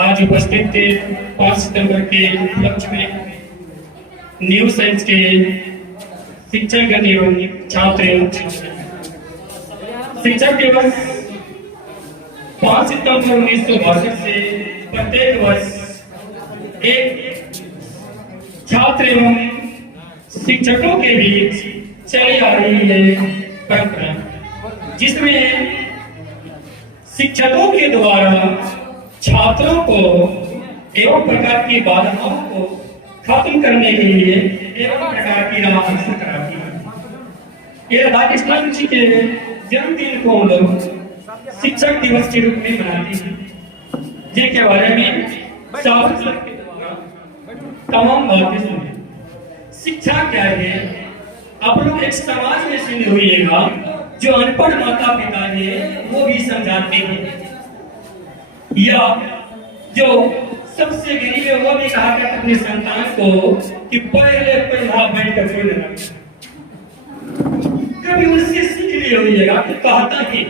आज उपस्थित थे 5 सितंबर के उपलक्ष्य में न्यू साइंस के शिक्षक एवं छात्र एवं शिक्षक दिवस 5 सितंबर 1962 से प्रत्येक वर्ष एक छात्र एवं शिक्षकों के बीच चली आ रही है परंपरा, जिसमें शिक्षकों के द्वारा छात्रों को एवं प्रकार की बाधाओं को खत्म करने के लिए एवं प्रकार की राह हासिल कराती है। ये राजस्थान जी के जन्मदिन को हम लोग शिक्षक दिवस के रूप में मनाते हैं, जिनके बारे में छात्र सर के द्वारा तमाम बातें सुने। शिक्षा क्या है आप लोग एक समाज में सुने होइएगा, जो अनपढ़ माता पिता है वो भी समझाते हैं, या जो सबसे गरीब है वो भी कहा करते अपने संतान को कि पहले पढ़ा बैठ कर पढ़ना। कभी उससे सीख लिए होइएगा कि कहता है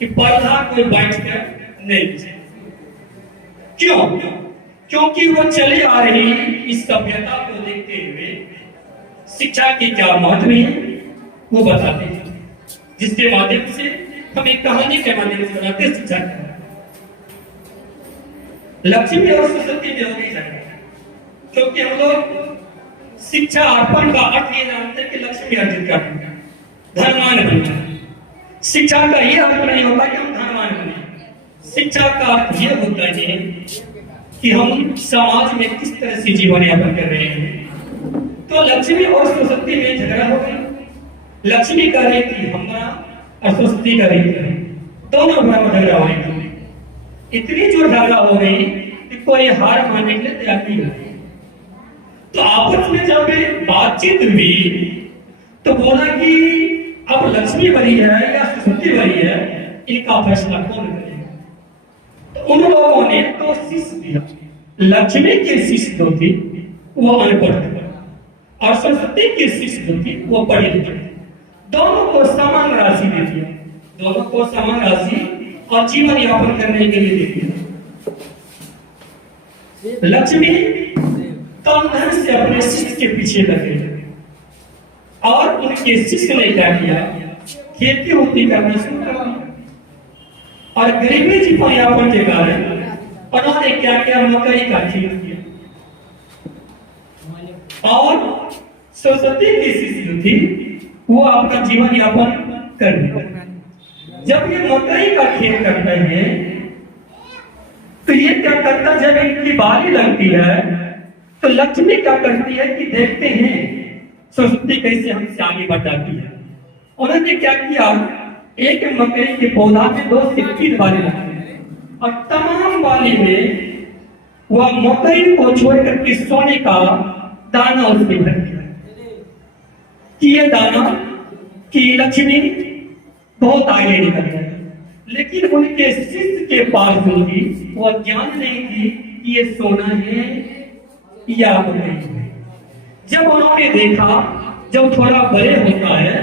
कि पढ़ा कोई बैठ कर नहीं। क्यों? क्योंकि वो चली आ रही इस सभ्यता को देखते हुए शिक्षा की क्या महत्व है वो बताते हैं, जिसके माध्यम से हम एक कहानी के माध्यम से बनाते हैं शिक्षा। लक्ष्मी और सरस्वती में होगी जाए, क्योंकि हम लोग शिक्षा अर्पण का अर्थ ये जानते हैं कि लक्ष्मी अर्जित करना, धनवान बनना। शिक्षा का ये अर्थ नहीं होता कि हम धनवान बने। शिक्षा का अर्थ ये होता है कि हम समाज में किस तरह से जीवन यापन कर रहे हैं। तो लक्ष्मी और सरस्वती में झगड़ा हो गया। लक्ष्मी कह रही थी हमारा और सरस्वती कह रही थी, दोनों में झगड़ा हो गई। इतनी जो झगड़ा हो गई कि कोई हार मानने के लिए तैयार नहीं हो। तो आपस में जब बातचीत हुई तो बोला कि अब लक्ष्मी बनी है या सरस्वती बनी है, इनका फैसला कौन करेगा। तो उन लोगों ने तो शिष्य दिया। लक्ष्मी के शिष्य जो थी वो अनपढ़ थे और सरस्वती के शिष्य जो थी वो पढ़े लिखे। दोनों को समान राशि दे दिया, दोनों को समान राशि और जीवन यापन करने के लिए दे दिया। लक्ष्मी तन धन से अपने शिष्य के पीछे लगे और उनके शिष्य ने क्या किया, खेती होती करना शुरू कर दिया। और गरीबी जीवन यापन के कारण उन्होंने क्या किया, मकई का खेती किया। और सरस्वती की शिष्य जो थी वो अपना जीवन यापन कर दिया। जब ये मकई का खेत करते हैं तो ये क्या करता, जब इनकी बाली लगती है तो लक्ष्मी क्या करती है कि देखते हैं सरस्वती कैसे हमसे आगे बढ़ जाती है। उन्होंने क्या किया, एक मकई के पौधा में 2 से 3 बाली लगाई और तमाम बाली में वह मकई को छोड़ करके सोने का दाना उसमें भर दिया कि ये दाना कि लक्ष्मी बहुत आगे निकल गए। लेकिन उनके शिष्य के पास जो थी वह ज्ञान नहीं थी कि ये सोना है या नहीं है। जब उन्होंने देखा, जब थोड़ा बड़े होता है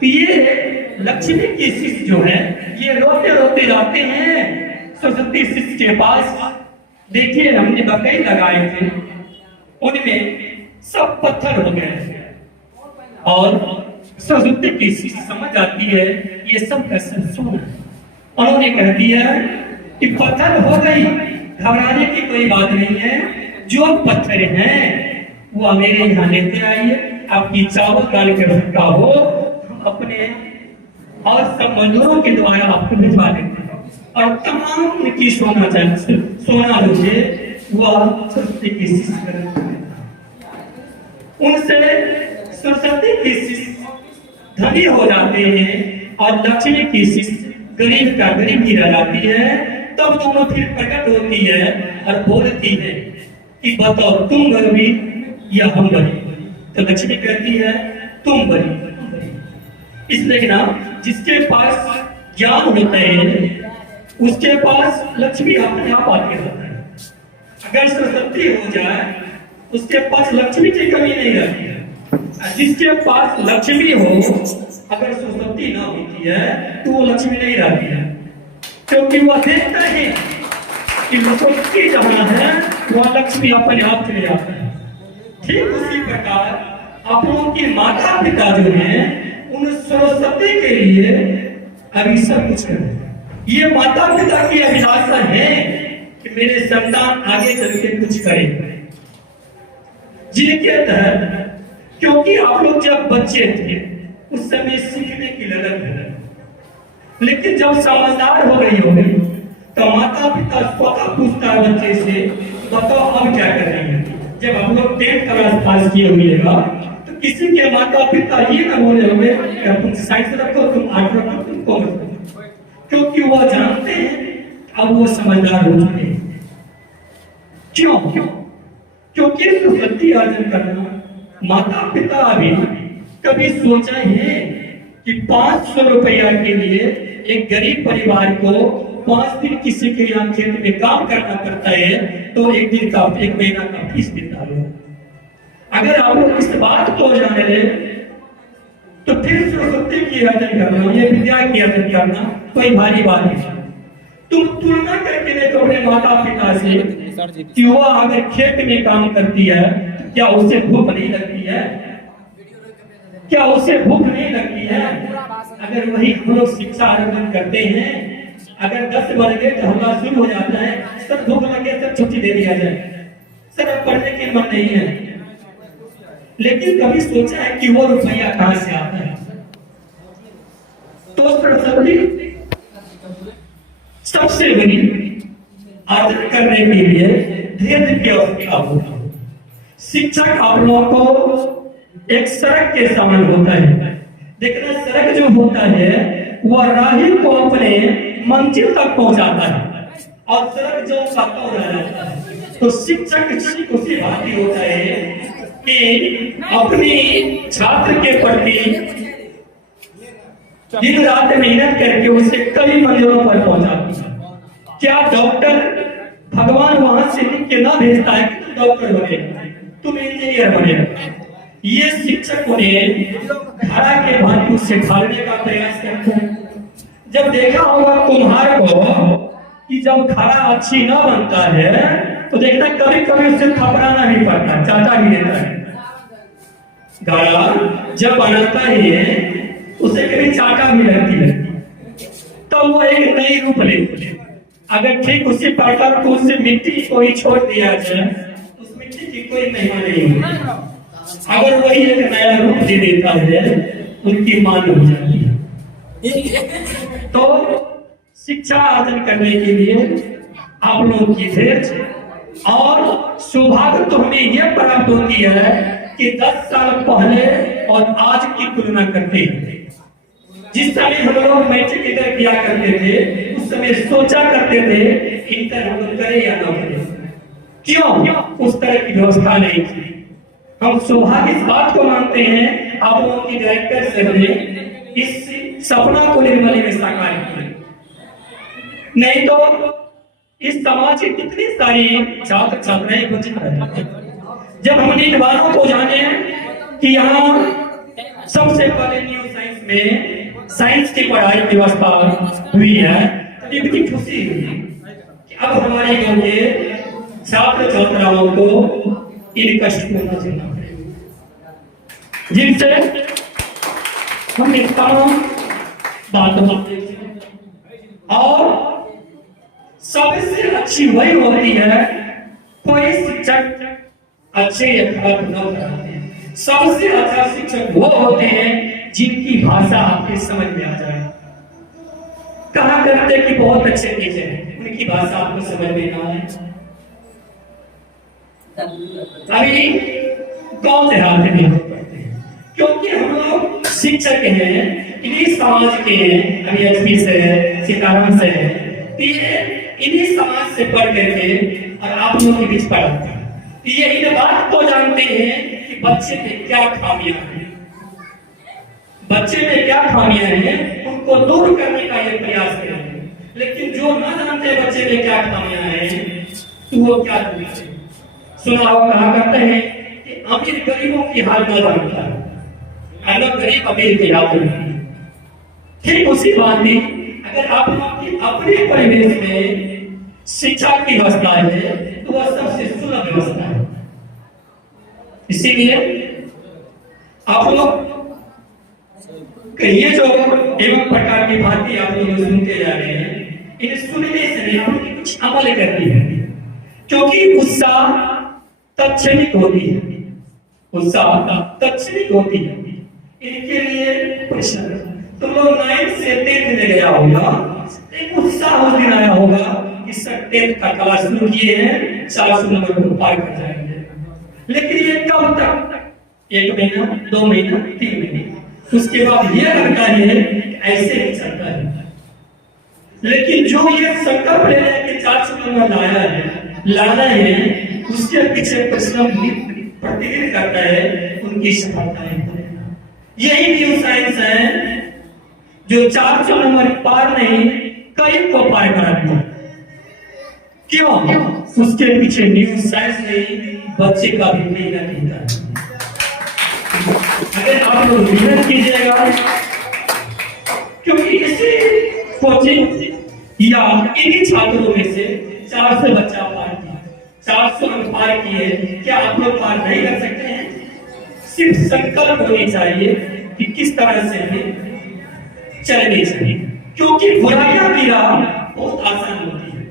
तो ये लक्ष्मी के शिष्य जो है ये रोते रोते जाते हैं सरस्वती शिष्य के पास। देखिए हमने मकई लगाए थे, उनमें सब पत्थर हो गए और सरस्वती की शिष्य समझ आती है ये सब का सब सोना। उन्होंने कह दिया कि पत्थर हो गई, घबराने की कोई बात नहीं है, जो पत्थर हैं वो मेरे यहाँ लेते आइए, आपकी चावल डाल के रखा हो अपने और सब मजदूरों के द्वारा आपको भिजवा देते हैं। और तमाम उनकी सोना चाहिए, सोना जो है वह सरस्वती की शिष्य उनसे सरस्वती की शिष्य धनी हो जाते हैं और लक्ष्मी की शिष्य गरीब का गरीब ही रह जाती है। तब दोनों फिर प्रकट होती है और बोलती है कि बताओ तुम गरीब या हम गरीब। तो लक्ष्मी कहती है तुम गरीब। इसलिए ना जिसके पास ज्ञान होता है उसके पास लक्ष्मी अपने आप आती होता है। अगर सरस्वती हो जाए उसके पास लक्ष्मी की कमी नहीं रहती है। जिसके पास लक्ष्मी हो अगर सरस्वती ना होती है तो वो लक्ष्मी नहीं रहती है, क्योंकि वह देखता है कि लक्ष्मी जहाँ है वह लक्ष्मी अपने आप चले जाता है। ठीक उसी प्रकार आप लोगों के माता पिता जो हैं उन सरस्वती के लिए अभी सब कुछ करें। ये माता पिता की अभिलाषा है कि मेरे संतान आगे चल के कुछ करें, जिनके तहत, क्योंकि आप लोग जब बच्चे थे उस समय सीखने की ललक है, लेकिन जब समझदार हो गई होगी तो माता पिता स्वतः पूछता है बच्चे से, बताओ अब क्या करेंगे। जब हम लोग 10th क्लास पास किए हुएगा तो किसी के माता पिता ये न बोले होंगे तुम साइंस रखो, तुम आर्ट रखो, तुम कॉमर्स रखो, क्योंकि वह जानते हैं अब वो समझदार हो चुके हैं। क्यों? क्योंकि संपत्ति अर्जन करना माता पिता अभी कभी सोचा है कि 500 रुपया के लिए एक गरीब परिवार को 5 दिन किसी के यहाँ खेत में काम करना पड़ता है तो एक दिन का, एक महीना का फीस देता है। अगर आप लोग इस बात को जाने ले तो फिर सरस्वती की अर्जन करना, ये विद्या की अर्जन करना कोई भारी बात नहीं। तुम तुलना करके देखो अपने माता पिता से कि वह अगर खेत में काम करती है क्या उसे भूख नहीं लगती है? क्या उसे भूख नहीं लगती है? अगर वही हम लोग शिक्षा अर्जन करते हैं, अगर 10 बज गए तो हमला शुरू हो जाता है, सर भूख लगे सर छुट्टी दे दिया जाए, सर अब पढ़ने के मन नहीं है। लेकिन कभी सोचा है कि वो रुपया कहां से आता है? तो सरस्वती सबसे बड़ी अर्जन करने के लिए धैर्य की आवश्यकता होती है। शिक्षक आप लोगों को एक सड़क के समान होता है। देखना, सड़क जो होता है वह राही को अपने मंजिल तक पहुंचाता है और सड़क जो काटता रहता है। तो शिक्षक उसी भांति होता है कि अपनी छात्र के प्रति दिन रात मेहनत करके उसे कई मंजिलों पर पहुंचाती है। क्या डॉक्टर भगवान वहां से लिख के ना भेजता है कि तुम डॉक्टर बनेगा, तुम इंजीनियर बनेगा? ये शिक्षक उन्हें धारा के भांति उससे ढालने का प्रयास करते हैं। जब देखा होगा कुम्हार को कि जब धारा अच्छी ना बनता है तो देखना कभी कभी उसे थपड़ाना भी पड़ता है, चाटा भी देता है। धारा जब बनाता है उसे कभी चाटा भी लगती है, तो वो एक नई रूप लेती है। अगर ठीक उसी प्रकार को उससे मिट्टी को ही छोड़ दिया जाए उस मिट्टी की कोई महिमा नहीं होती। अगर वही एक नया रूप दे देता है उनकी मान हो जाती है। तो शिक्षा अर्जन करने के लिए आप लोगों की धैर्य और सौभाग्य तो हमें यह प्राप्त होती है कि 10 साल पहले और आज की तुलना करते हैं। जिस समय हम लोग मैट्रिक इंटर किया करते थे उस समय सोचा करते थे इंटर हम लोग करें या ना करें। क्यों? उस तरह की व्यवस्था नहीं थी। हम सौभाग्य इस बात को मानते हैं आप लोगों की डायरेक्टर से हमने इस सपना को निर्मली में साकार किया, नहीं तो इस समाज की कितनी सारी छात्र छात्राएं वंचित रहे। जब हम नीटवालों को जाने कि यहाँ सबसे पहले न्यू साइंस में साइंस की पढ़ाई व्यवस्था हुई है तो इतनी खुशी हुई कि अब हमारे गांव के छात्र छात्राओं को इन कष्ट को न झेलना पड़ेगा, जिनसे हम तमाम बातों और सबसे अच्छी वही होती है कोई शिक्षक अच्छे या खराब न कराते हैं। सबसे अच्छा शिक्षक वो होते हैं जिनकी भाषा आपके समझ में आ जाए। कहा करते कि बहुत अच्छे टीचर हैं, उनकी भाषा आपको समझ में ना आए। अभी गांव देहात में हम पढ़ते हैं क्योंकि हम लोग शिक्षक हैं, इन्हीं समाज के हैं। अभी एचपी से है, सीताराम से है, ये इन्हीं समाज से पढ़ करके और आप लोगों के बीच पढ़ाते हैं। ये इन बात को जानते हैं कि बच्चे में क्या खामियां हैं, बच्चे में क्या खामियां हैं, उनको दूर करने का ये प्रयास करें। लेकिन जो न जानते बच्चे में क्या खामियां हैं तो वो क्या करें? सुना हुआ कहा करते हैं कि अमीर गरीबों की हाल न जानता है, अगर गरीब अमीर की हाल नहीं। ठीक उसी बात में अगर आप अपने परिवेश में शिक्षा की व्यवस्था है तो वह सबसे सुलभ व्यवस्था है। इसीलिए आप लोग ये जो एवं प्रकार की बातें आप लोग सुनते जा रहे हैं, इन्हें सुनने से नहीं आपकी कुछ अमल करनी है, क्योंकि उत्साह तत्क्षणिक होती है, उत्साह तत्क्षणिक होती है। इनके लिए प्रश्न तुम लोग 9 से 10 में गया होगा, एक उत्साह उस दिन आया होगा कि सर 10 का क्लास शुरू किए हैं, 400 नंबर को पार कर जाएंगे। लेकिन ये कब तक? 1 महीना, 2 महीना, 3 महीने, उसके बाद ये लगता है ऐसे ही चलता है। लेकिन जो ये संकल्प ले रहे हैं कि 400 नंबर लाना है, उसके पीछे परिश्रम प्रतिदिन करता है, उनकी सफलताएं। यही न्यू साइंस है जो 400 नंबर पार नहीं कई को पार कराती है। क्यों? उसके पीछे न्यू साइंस नहीं, बच्चे का भी मेहनत होता है। अगर आप लोग मेहनत कीजिएगा, क्योंकि इसी कोचिंग या इन्हीं छात्रों में से 400 बच्चा पार किया, 400 अंक पार किए, क्या आप लोग पार नहीं कर सकते हैं? सिर्फ संकल्प होनी चाहिए कि किस तरह से चलनी चाहिए, क्योंकि बुराइयां की राह बहुत आसान होती है,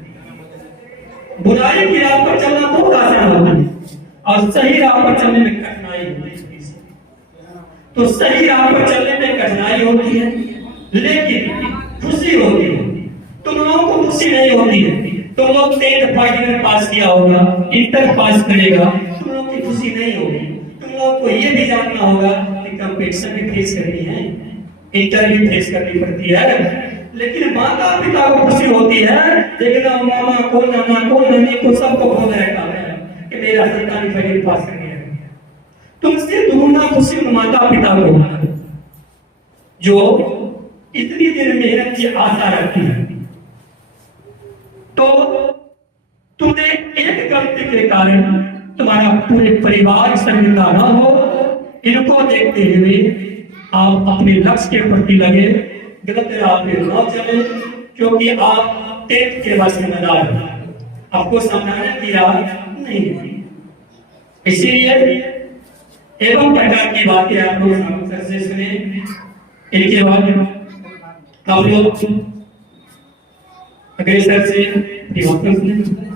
बुराई की राह पर चलना बहुत आसान होता है और सही राह पर चलने में कठिनाई होती है। तो सही राह पर चलने में कठिनाई होती है, लेकिन खुशी होती है। तुम लोगों को खुशी नहीं होती है, तुम लोग 10th फाइनल में पास किया होगा, इंटर पास करेगा, तुम लोग की खुशी नहीं होगी। तुम लोग को ये भी जानना होगा कि कंपटीशन भी फेस करनी है, इंटरव्यू फेस करनी पड़ती है। लेकिन माता पिता को खुशी होती है, लेकिन मामा को, नाना को, नानी को, सबको फोन रहता है कि मेरा संतान फाइनल पास कर गया। तुमसे दुगना खुशी उन माता पिता को जो इतनी देर मेहनत की आशा रखती है। तो तुमने एक गलती के कारण तुम्हारा पूरे परिवार शर्मिंदा न हो, इनको देखते हुए आप अपने लक्ष्य के प्रति लगे, गलत राह पे न चले, क्योंकि आप 10th के बाद जिम्मेदार हैं, आपको समझाने की राह नहीं है। इसीलिए एवं प्रकार की बातें आप लोग से सुने, इनके बाद आप लोग अगले सर से सुने।